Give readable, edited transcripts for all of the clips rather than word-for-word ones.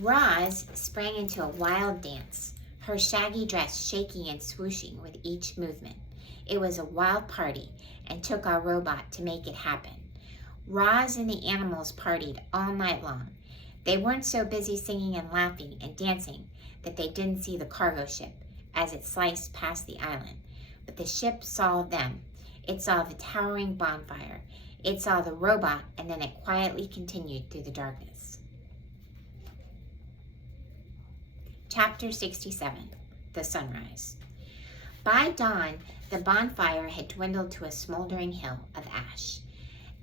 Roz sprang into a wild dance, her shaggy dress shaking and swooshing with each movement. It was a wild party and took our robot to make it happen. Roz and the animals partied all night long. They weren't so busy singing and laughing and dancing that they didn't see the cargo ship as it sliced past the island. But the ship saw them. It saw the towering bonfire. It saw the robot, and then it quietly continued through the darkness. Chapter 67, The Sunrise. By dawn, the bonfire had dwindled to a smoldering hill of ash.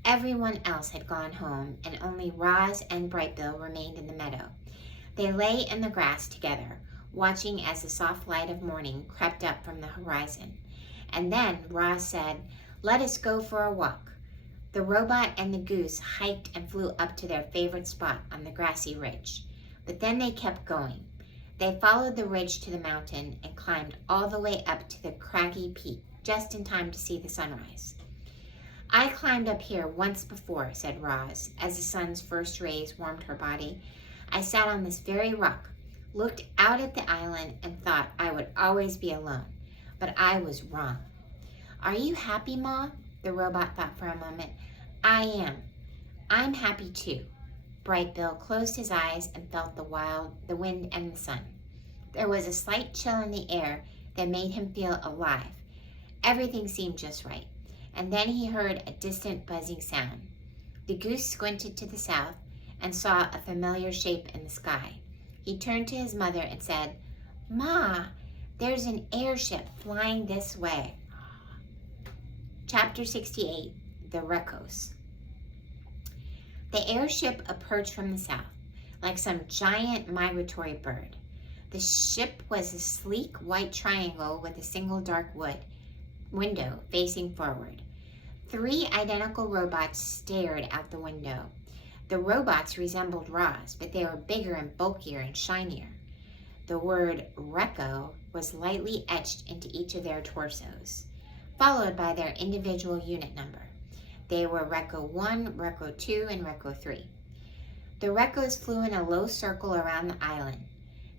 Everyone else had gone home, and only Roz and Brightbill remained in the meadow. They lay in the grass together, watching as the soft light of morning crept up from the horizon. And then Roz said, "Let us go for a walk." The robot and the goose hiked and flew up to their favorite spot on the grassy ridge. But then they kept going. They followed the ridge to the mountain and climbed all the way up to the craggy peak, just in time to see the sunrise. "I climbed up here once before," said Roz, as the sun's first rays warmed her body. "I sat on this very rock, looked out at the island, and thought I would always be alone. But I was wrong." "Are you happy, Ma?" The robot thought for a moment. "I am. I'm happy too." Brightbill closed his eyes and felt the wind and the sun. There was a slight chill in the air that made him feel alive. Everything seemed just right. And then he heard a distant buzzing sound. The goose squinted to the south and saw a familiar shape in the sky. He turned to his mother and said, "Ma, there's an airship flying this way." Chapter 68, The Recos. The airship approached from the south, like some giant migratory bird. The ship was a sleek white triangle with a single dark window facing forward. 3 identical robots stared out the window. The robots resembled Roz, but they were bigger and bulkier and shinier. The word Reco was lightly etched into each of their torsos, followed by their individual unit number. They were Reco 1, Reco 2, and Reco 3. The Recos flew in a low circle around the island.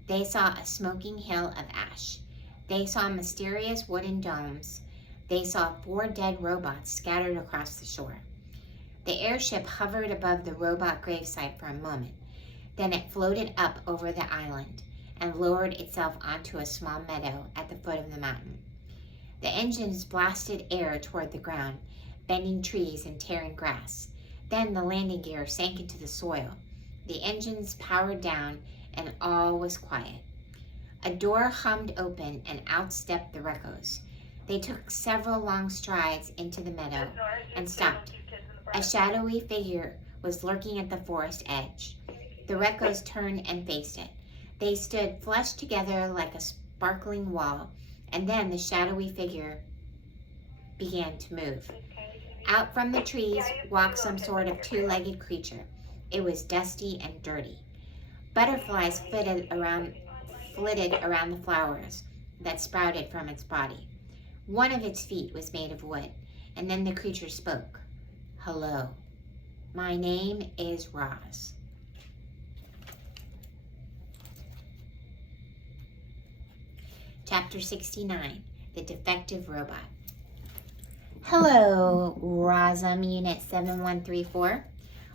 They saw a smoking hill of ash. They saw mysterious wooden domes. They saw 4 dead robots scattered across the shore. The airship hovered above the robot gravesite for a moment. Then it floated up over the island and lowered itself onto a small meadow at the foot of the mountain. The engines blasted air toward the ground, bending trees and tearing grass. Then the landing gear sank into the soil. The engines powered down and all was quiet. A door hummed open and out stepped the Recos. They took several long strides into the meadow and stopped. A shadowy figure was lurking at the forest edge. The Recos turned and faced it. They stood flush together like a sparkling wall, and then the shadowy figure began to move. Out from the trees walked some sort of 2-legged creature. It was dusty and dirty. Butterflies flitted around the flowers that sprouted from its body. One of its feet was made of wood, and then the creature spoke. "Hello, my name is Roz." Chapter 69, The Defective Robot. "Hello, Rosum Unit 7134.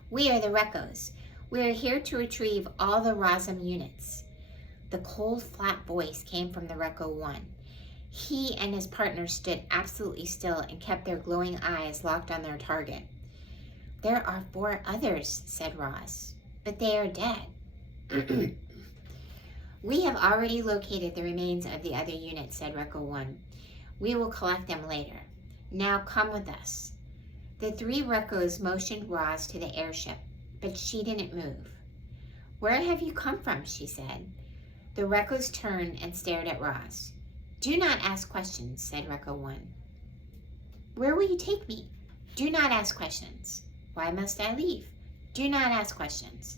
We are the Recos. We are here to retrieve all the Rosum units." The cold, flat voice came from the Reco 1. He and his partner stood absolutely still and kept their glowing eyes locked on their target. "There are 4 others," said Roz, "but they are dead." "We have already located the remains of the other units," said Reco 1. "We will collect them later. Now come with us." The 3 Recos motioned Roz to the airship, but she didn't move. "Where have you come from?" she said. The Recos turned and stared at Roz. "Do not ask questions," said Reco 1. "Where will you take me?" "Do not ask questions." "Why must I leave?" "Do not ask questions."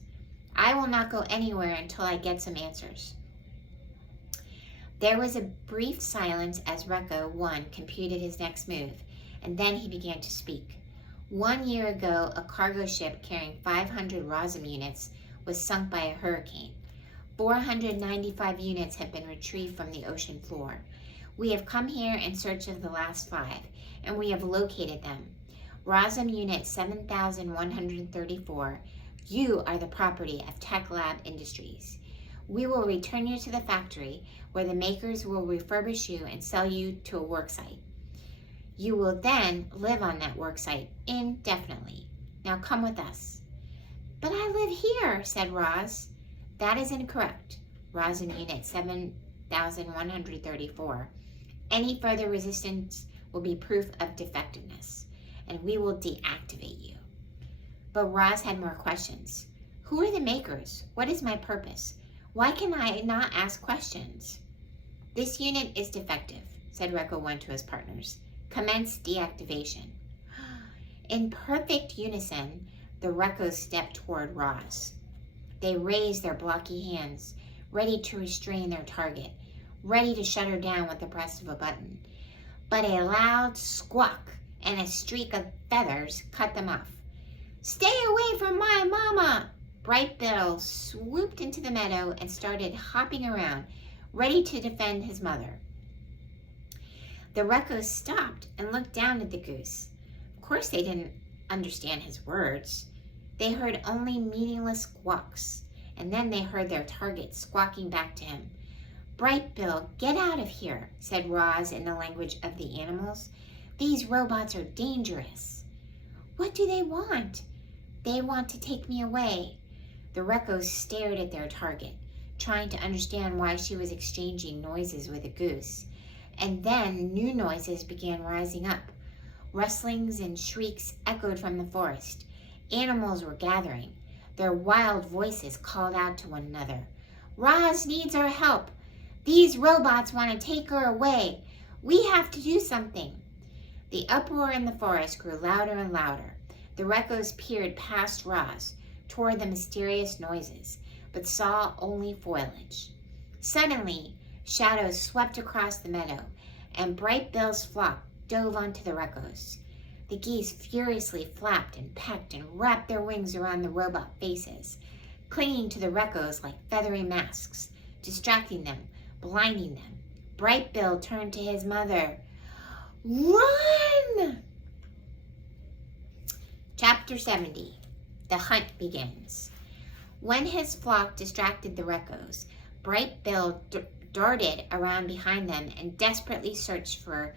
"I will not go anywhere until I get some answers." There was a brief silence as Reco 1 computed his next move, and then he began to speak. 1 year ago, a cargo ship carrying 500 Rosum units was sunk by a hurricane. 495 units have been retrieved from the ocean floor. We have come here in search of the last 5, and we have located them. Rosum Unit 7134, you are the property of Tech Lab Industries. We will return you to the factory where the makers will refurbish you and sell you to a worksite. You will then live on that worksite indefinitely. Now come with us. But I live here, said Roz. That is incorrect. Rosum Unit 7134. Any further resistance will be proof of defectiveness, and we will deactivate you. But Roz had more questions. Who are the makers? What is my purpose? Why can I not ask questions? This unit is defective, said Recco 1 to his partners. Commence deactivation. In perfect unison, the Reccos stepped toward Roz. They raised their blocky hands, ready to restrain their target, ready to shut her down with the press of a button. But a loud squawk and a streak of feathers cut them off. Stay away from my mama! Bright Bill swooped into the meadow and started hopping around, ready to defend his mother. The Reccos stopped and looked down at the goose. Of course they didn't understand his words. They heard only meaningless squawks, and then they heard their target squawking back to him. Bright Bill, get out of here, said Roz in the language of the animals. These robots are dangerous. What do they want? They want to take me away. The Reccos stared at their target, trying to understand why she was exchanging noises with a goose. And then new noises began rising up. Rustlings and shrieks echoed from the forest. Animals were gathering. Their wild voices called out to one another. Roz needs our help. These robots want to take her away. We have to do something. The uproar in the forest grew louder and louder. The Reccos peered past Roz, toward the mysterious noises, but saw only foliage. Suddenly, shadows swept across the meadow, and Bright Bill's flock dove onto the Reccos. The geese furiously flapped and pecked and wrapped their wings around the robot faces, clinging to the Reccos like feathery masks, distracting them, blinding them. Bright Bill turned to his mother. Run! Chapter 70. The hunt begins. When his flock distracted the Reccos, Bright Bill darted around behind them and desperately searched for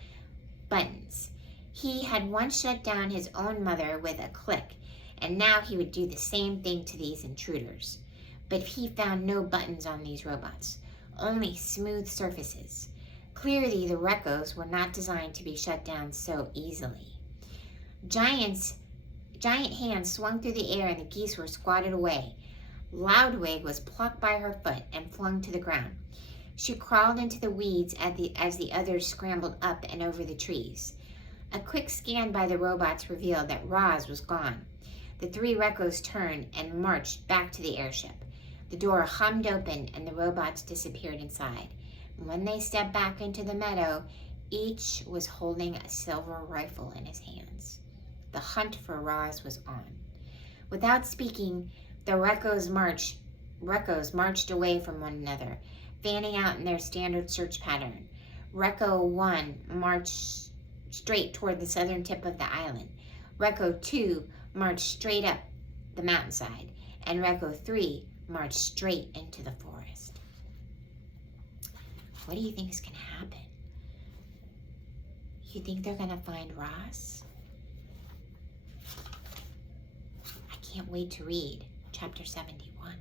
buttons. He had once shut down his own mother with a click, and now he would do the same thing to these intruders. But he found no buttons on these robots, only smooth surfaces. Clearly, the Reccos were not designed to be shut down so easily. Giant hands swung through the air and the geese were squatted away. Loudwig was plucked by her foot and flung to the ground. She crawled into the weeds as the others scrambled up and over the trees. A quick scan by the robots revealed that Roz was gone. The 3 Reccos turned and marched back to the airship. The door hummed open and the robots disappeared inside. And when they stepped back into the meadow, each was holding a silver rifle in his hands. The hunt for Roz was on. Without speaking, the Reccos marched away from one another, fanning out in their standard search pattern. Recco 1 marched straight toward the southern tip of the island. Recco 2 marched straight up the mountainside, and Recco 3 marched straight into the forest. What do you think is going to happen? You think they're going to find Roz? I can't wait to read chapter 71.